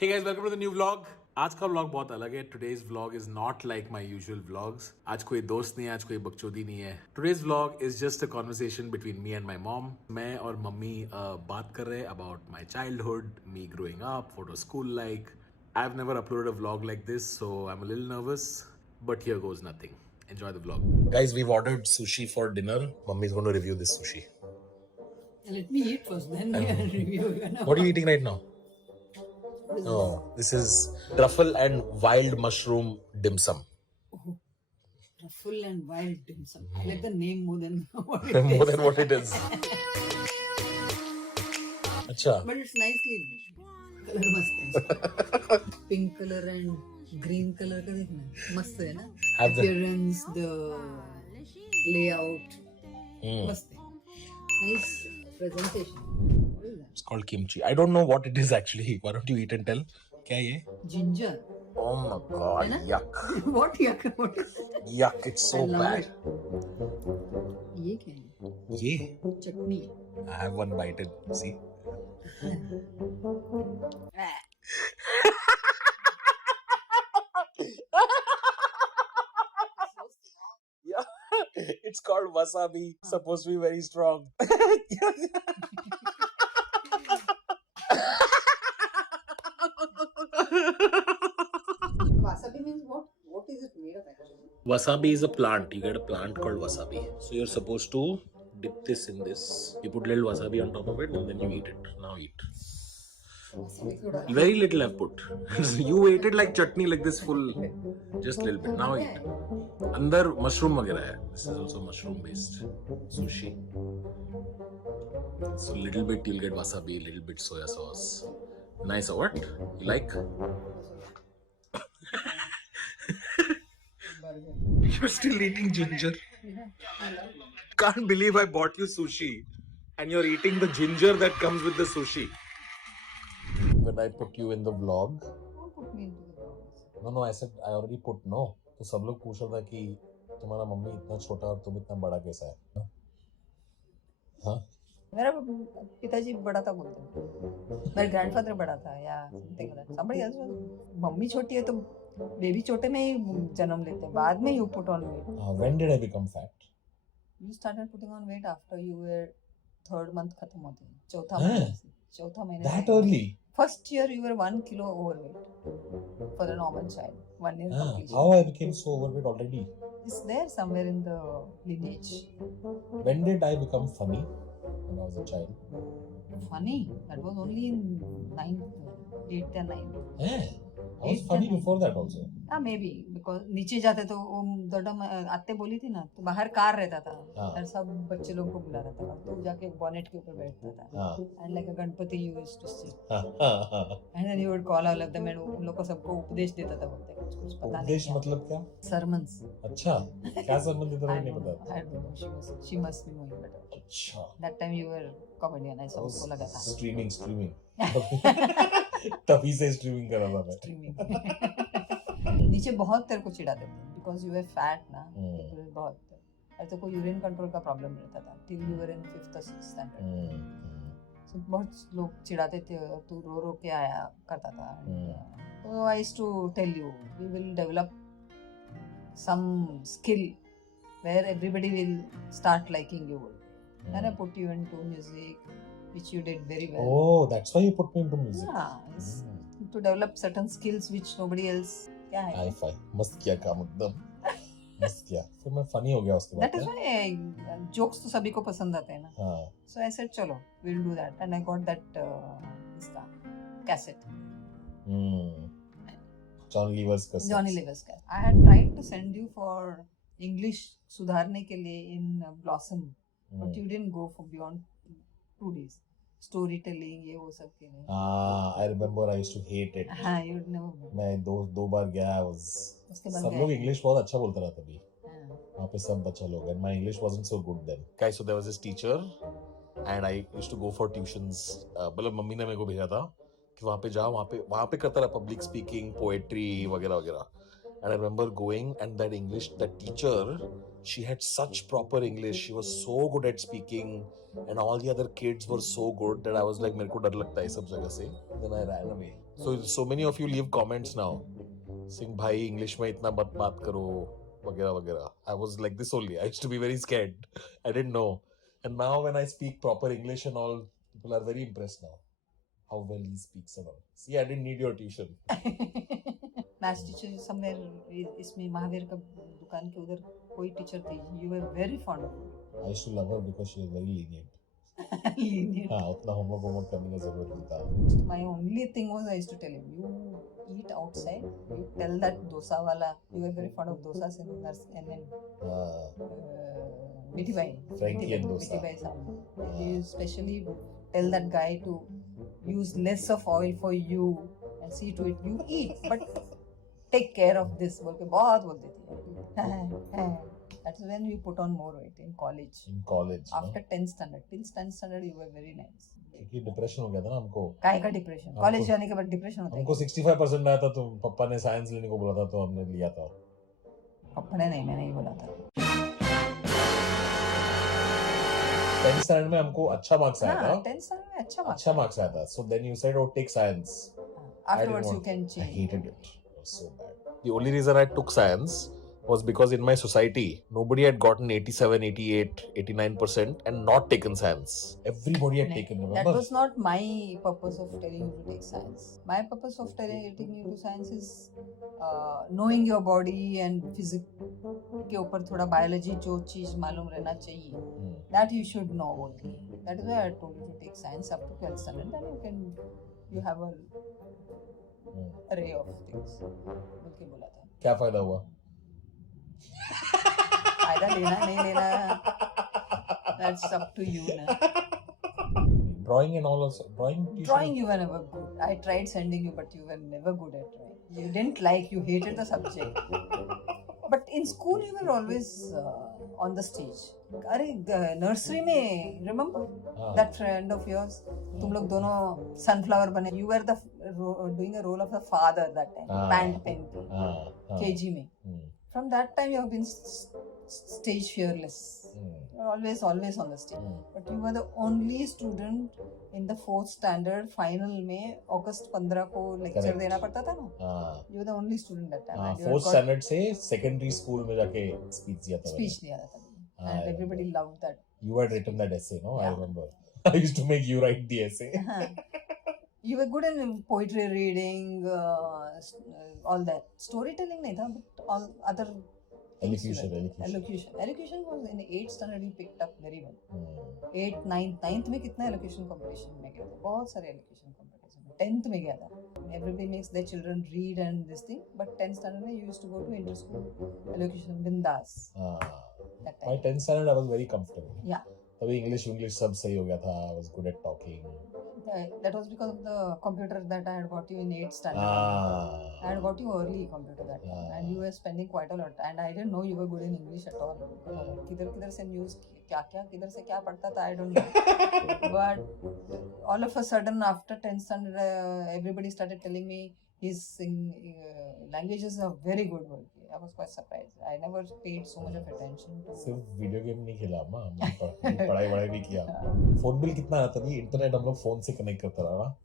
Hey guys, welcome to the new vlog. आज का vlog बहुत अलग है. Today's vlog is not like my usual vlogs. आज कोई दोस्त नहीं है, आज कोई बकचोदी नहीं है. Today's vlog is just a conversation between me and my mom. मैं और मम्मी बात कर रहे हैं about my childhood, me growing up, what was school like. I've never uploaded a vlog like this, so I'm a little nervous. But here goes nothing. Enjoy the vlog. Guys, we've ordered sushi for dinner. Mummy's going to review this sushi. Let me eat first, then we can review. What are you eating right now? Oh, this is truffle and wild mushroom dim sum. Truffle and wild dim sum. I like the name more than what it More is. than what it is. अच्छा. But it's nicely color मस्त है. Pink color and green color का देखना मस्त है ना. Have the- Appearance, the layout मस्त है. Nice presentation. What is that? It's called kimchi. I don't know what it is actually. Why don't you eat and tell? क्या ये? Ginger. Oh my god! है ना? Yuck! What yuck? What is it? Yuck! It's so I love bad. it. ये क्या है? ये? चटनी. I have one bite. See? Yeah, it's called wasabi. Supposed to be very strong. Wasabi means what? What is it made of actually? Wasabi is a plant. You get a plant called wasabi. So you're supposed to dip this in this. You put little wasabi on top of it and then you eat it. Now eat. Wasabi थोड़ा Very little I've put. You ate it like chutney, like this full. Just little bit. Now eat. अंदर mushroom वगैरह है. This is also mushroom based sushi. So little bit you'll get wasabi, little bit soya sauce. Nice, or what? You like? burger. You're still eating ginger. Yeah, I love it. Can't believe I bought you sushi and you're eating the ginger that comes with the sushi. When I put you in the vlog, Don't put me into the problems. no, I said I already put no. तो सब लोग पूछ रहा था कि तुम्हारा mummy इतना छोटा और तुम इतना बड़ा कैसा है? हाँ? मेरा पिताजी बड़ा था बोलते हैं. मेरा ग्रैंडफादर बड़ा था या something like somebody else was. Mummy छोटी है तो बेबी छोटे में ही जन्म लेते हैं. बाद में you put on weight. When did I become fat? You started putting on weight after you were third month खत्म होते हैं. चौथा हाँ? महीने से. चौथा महीने That से. early? First year you were 1 kilo overweight for a normal child. 1 year completion. How I became so overweight already? It's there somewhere in the lineage. When did I become funny? When I was a child. Funny. That was only in 9th, 8th and 9th. I was funny before that also. हाँ may be because नीचे जाते तो वो दडम आते बोली थी ना तो बाहर कार रहता था और सब बच्चे लोग को बुला रहता था तो जाके बॉनेट के ऊपर बैठता था and like a Ganpati you used to sit and then you would call all of them and उन लोग को सबको उपदेश देता था बोलते कुछ कुछ पता नहीं उपदेश मतलब क्या? सरमन्स अच्छा, क्या संबंध देता था नहीं पता. I don't know she must be knowing better अच्छा. That time you were comedian ऐसा उसको लगा था स्ट्रीमिंग तभी से स्ट्रीमिंग कर रहा था मैं. स्ट्रीमिंग नीचे बहुत तेरे को चिढ़ाते थे बिकॉज यू वर फैट ना तो बहुत ऐसे को यूरिन कंट्रोल का प्रॉब्लम रहता था till you were in 5th or 6th standard so बहुत लोग चिढ़ाते थे तू रो रो के आया करता था तो I used to tell you we will develop some skill where everybody will start liking you then I put you into music which you did very well. Oh, that's why you put me into music. Yeah, it's to develop certain skills which nobody else. क्या है? High five. मस्त किया काम एकदम. मस्त किया. फिर मैं funny हो गया उसके बाद. That is why jokes तो सभी को पसंद आते हैं ना. हाँ. So I said चलो we'll do that and I got that इसका cassette. Johnny Lever's cassette. Johnny Lever's cassette. I had tried to send you for English सुधारने के लिए in Blossom, but you didn't go for beyond 2 days. Storytelling ये वो सब के लिए. I remember I used to hate it. हाँ, you never. मैं दो बार गया was. उसके बाद सब लोग इंग्लिश बहुत अच्छा बोलते रहते तभी. हाँ. वहाँ पे सब बच्चा लोग and my English wasn't so good then. Guys, so there was this teacher and I used to go for tuitions. मतलब मम्मी ने मेरे को भेजा था कि वहाँ पे जा वहाँ पे करता रहा public speaking, poetry वगैरह वगैरह. And I remember going and that teacher, she had such proper English. She was so good at speaking and all the other kids were so good that I was like, मेरे को डर लगता है सब जगह से. Then I ran away. So many of you leave comments now saying भाई English में इतना मत बात करो वगैरह वगैरह. I was like this only. I used to be very scared. I didn't know. And now when I speak proper English and all, people are very impressed now. How well he speaks and all. See, I didn't need your tuition. Maths teacher somewhere इसमें महावीर का दुकान के उधर कोई teacher थी. You were very fond of her. I used to love her because she was very lenient. Lenient. हाँ, उतना homework करने की जरूरत नहीं था. My only thing was I used to tell him, you eat outside. You tell that dosa wala. You were very fond of dosas in Miti Bai. Frankie and dosa. Miti Bai Sam. You especially tell that guy to use less of oil for you and see to it you eat, but take care of this. बोल के बहुत बोलती थी. That's when you put on more weight in college. In college. After 10th standard, till 10th standard you were very nice. क्योंकि depression हो गया था ना हमको. काहे का डिप्रेशन? कॉलेज जाने के बाद डिप्रेशन होता है. हमको 65% आया था तो पापा ने साइंस लेने को बोला था तो हमने लिया था. पापा ने नहीं, मैंने ही बोला था. 10th standard में हमको अच्छा मार्क्स आया था. 10th standard में अच्छा मार्क्स आया था. So then you said, oh, take science. Afterwards you can change. I hated it. It was so bad. The only reason I took science was because in my society, nobody had gotten 87, 88, 89% and not taken science. Everybody had taken, remember? That was not my purpose of telling you to take science. My purpose of taking you to science is knowing your body and physics के ऊपर थोड़ा biology जो चीज मालूम रहना चाहिए. That you should know only. That is why I told you to take science up to 12th standard. Then you have a array of things. बोल के बोला था. क्या फायदा हुआ? फायदा लेना नहीं लेना, that's up to you ना. Drawing and all also. Drawing you were never good. I tried sending you, but you were never good at drawing. You didn't like, you hated the subject. But in school you were always on the stage. अरे nursery में remember that friend of yours? तुम लोग दोनों sunflower बने. You were doing a role of the father that time. Band painting. KG में. From that time you have been stage fearless. You're always on the stage. But you were the only student in the 4th standard final में August 15 को lecture देना पड़ता था ना. You were the only student that time. 4th standard से secondary school में जाके speech दिया था. Speech दिया था. And everybody loved that. You had written that essay, no? I remember. I used to make you write the essay. You were good in poetry reading, all that. Storytelling नहीं था, but all other. Elocution was in 8th standard you picked up very well. 8th, 9th में कितना elocution competition में गया था? बहुत सारे elocution competition. 10th में गया था. Everybody makes their children read and this thing, but 10th standard में you used to go to inter-school elocution bindas. My 10th standard I was very comfortable. Yeah. तभी English सब सही हो गया था. I was good at talking. That was because of the computer that I had got you in 8th standard. I had got you early computer that time, and you were spending quite a lot. And I didn't know you were good in English at all. किधर से news किधर से क्या पढ़ता था I don't know. But all of a sudden after 10th standard, everybody started telling me his languages are very good. I was quite surprised. I never paid so much of attention to. सिर्फ video game नहीं खेला अम्मा, हमने पढ़ाई भी किया. Phone bill कितना आता था? इंटरनेट हम लोग फोन से कनेक्ट करता रहा ना.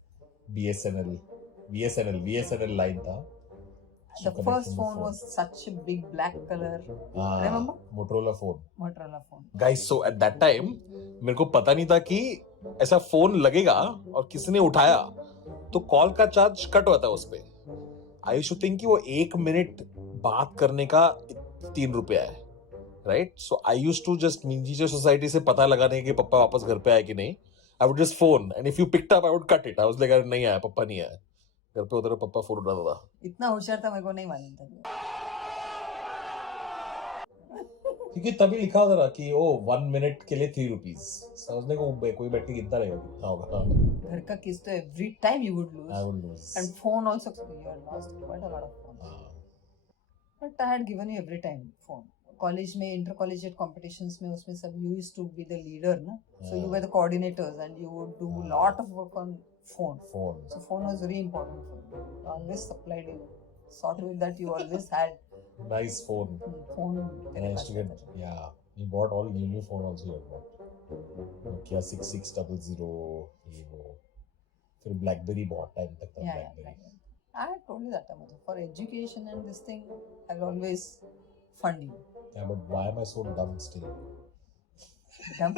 VSNL लाइन था. The first phone was such a big black color. Remember? Motorola phone. Guys, so at that time मेरे को पता नहीं था कि ऐसा फोन लगेगा और किसने उठाया तो कॉल का चार्ज कट होता है उस पे. आई यूज्ड टू थिंक कि वो 1 मिनट बात करने का 3 रुपया है, right? So I used to just नीचे सोसाइटी से पता लगाने कि पप्पा वापस घर पे आए कि नहीं. I would just phone and if you picked up I would cut it. I was like अरे नहीं आया, पप्पा नहीं आया. घर पे उधर पप्पा फोन उठाता था. इतना होशियार था, मेरे को नहीं मालूम था. क्योंकि तभी लिखा होता था कि ओ 1 मिनट के लिए 3 रुपीज. समझने को कोई बैठ के गिनता रहेगा कितना होगा. घर का किस्त तो every time you would lose. I would lose. And phone also you are lost quite a lot of phone. But I had given you every time phone. College में इंटर कॉलेजिएट कॉम्पिटिशंस में उसमें सब you used to be the leader ना. So you were the coordinators and you would do lot of work on phone. So phone was very important for me. I always supplied you. Sorted with that, you always had nice phone. Phone. And I used to get, yeah. You bought all new phone also. You bought Nokia 6600. फिर BlackBerry बहुत time तक था Yeah, BlackBerry. right. I had told you that time also. For education and this thing, I will always fund you. Yeah, but why am I so dumb still? Dumb.